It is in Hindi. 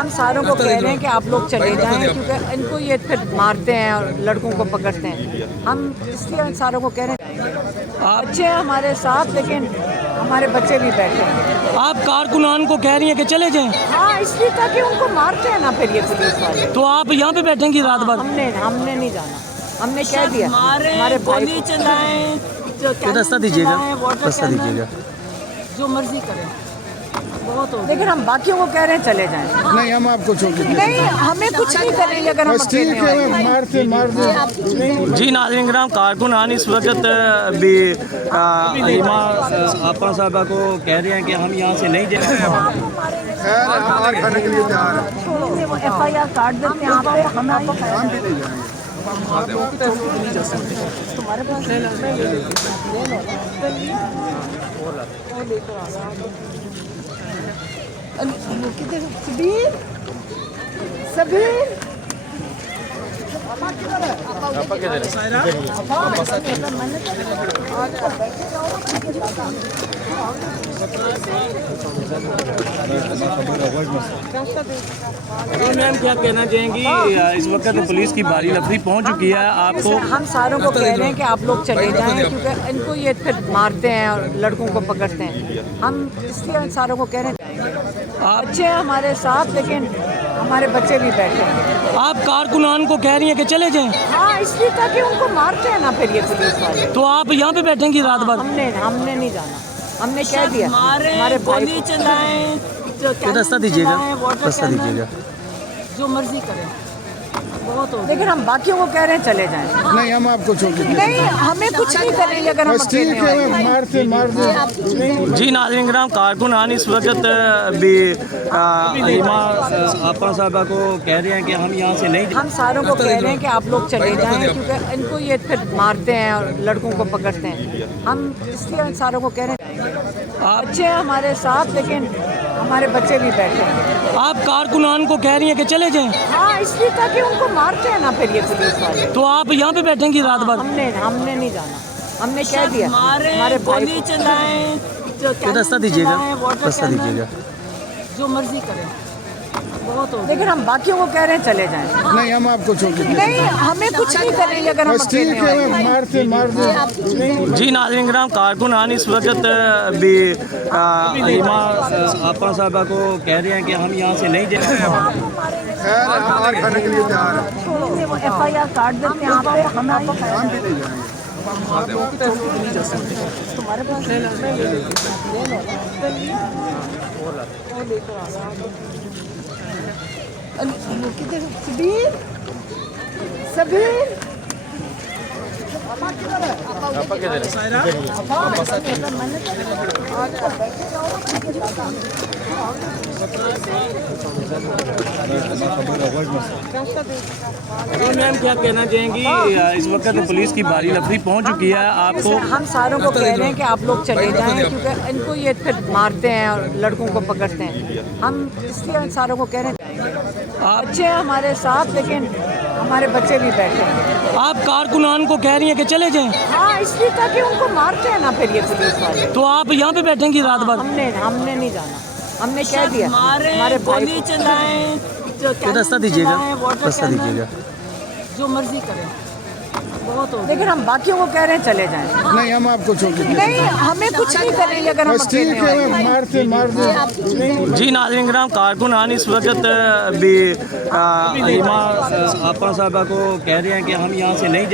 हम सारों को कह रहे हैं कि आप लोग चले जाएं, क्योंकि इनको ये फिर मारते हैं और लड़कों को पकड़ते हैं। हम इसलिए सारों को कह रहे हैं बच्चे हैं हमारे साथ, लेकिन हमारे बच्चे भी बैठे हैं। आप कारकुनान को कह रही हैं कि चले जाएं, हाँ, इसलिए ताकि उनको मारते हैं ना फिर ये पुलिस वाले। तो आप यहाँ पे बैठेंगी रात भर? हमने नहीं जाना, हमने कह दिया हमारे गोली चलाएं, रास्ता दीजिएगा, रास्ता दीजिएगा। जो मर्जी करें, बहुत हो। लेकिन हम बाकियों को कह रहे हैं चले जाएं। नहीं, हम आपको नहीं, हमें कुछ नहीं करेंगे अगर हम ठीक है, मारते जी नाज़रीन किराम, कारकुनान इस वक्त भी हलीमा आपा साहबा को कह रहे हैं कि हम यहाँ से नहीं जाएंगे। वो FIR काट देते हैं यहाँ पे, हम आपको तुम्हारे पास सबीर सबीर मैम क्या कहना चाहेंगी, इस वक्त पुलिस की भारी लफड़ी पहुंच चुकी है आपको? हम सारों को कह रहे हैं कि आप लोग चले जाएं, क्योंकि इनको ये फिर मारते हैं और लड़कों को पकड़ते हैं। हम इसलिए सारों को कह रहे हैं बच्चे हैं हमारे साथ, लेकिन हमारे बच्चे भी बैठे हैं। आप कारकुनान को कह रही हैं कि चले जाएं, हाँ, इसलिए ताकि उनको मारते हैं ना फिर ये पुलिस वाले। तो आप यहाँ पे बैठेंगी रात भर? हमने नहीं जाना, हमने कह दिया हमारे गोली चलाएं, रास्ता दीजिएगा, रास्ता दीजिएगा। जो मर्जी करें, बहुत हो। लेकिन हम बाकियों को कह रहे हैं चले जाएं। नहीं, हम आपको नहीं, हमें कुछ नहीं करेंगे अगर हम मारते जी नाज़रीन किराम, कारकुनान इस वक्त भी हलीमा आपा साहबा को कह रहे हैं कि हम यहाँ से नहीं। हम सारों को कह रहे हैं कि आप लोग चले जाएं, क्योंकि इनको ये फिर मारते हैं और लड़कों को पकड़ते हैं। हम इसलिए सारों को कह रहे हैं बच्चे हैं हमारे साथ, लेकिन हमारे बच्चे भी बैठे हैं। आप कारकुनान को कह रही हैं कि चले जाएं, हाँ, इसलिए ताकि उनको मारते हैं ना फिर ये पुलिस वाले। तो आप यहाँ पे बैठेंगी रात भर? हमने नहीं जाना, हमने कह दिया हमारे गोली चलाएं, रास्ता दीजिएगा, रास्ता दीजिएगा। जो मर्जी करें, बहुत हो। लेकिन हम बाकियों को कह रहे हैं चले जाएं। नहीं, हम आपको नहीं, हमें कुछ नहीं करेंगे अगर हम मारते जी नाज़रीन किराम, कारकुनान इस वक्त भी हलीमा आपा साहबा को कह रहे हैं कि हम यहाँ से नहीं जाएंगे। वो FIR काट देते हैं यहाँ पे, हम आपको तुम्हारे पास सबीर सबीर मैम क्या कहना चाहेंगी, इस वक्त पुलिस की भारी लफड़ी पहुंच चुकी है आपको? हम सारों को कह रहे हैं कि आप लोग चले जाएं, क्योंकि इनको ये फिर मारते हैं और लड़कों को पकड़ते हैं। हम इसलिए सारों को कह रहे हैं बच्चे हैं हमारे साथ, लेकिन हमारे बच्चे भी बैठे हैं। आप कारकुनान को कह रही हैं कि चले जाएं, हाँ, इसलिए ताकि उनको मारते हैं ना फिर ये पुलिस वाले। तो आप यहाँ पे बैठेंगी रात भर? हमने नहीं जाना, हमने कह दिया हमारे गोली चलाएं, रास्ता दीजिएगा, रास्ता दीजिएगा। जो मर्जी करें, बहुत हो। लेकिन हम बाकियों को कह रहे हैं चले जाएं। नहीं, हम आपको नहीं, हमें कुछ नहीं करेंगे अगर हम मारते जी नाज़रीन किराम, कारकुनान इस वक्त भी हलीमा आपा साहबा को कह रहे हैं कि हम यहाँ से नहीं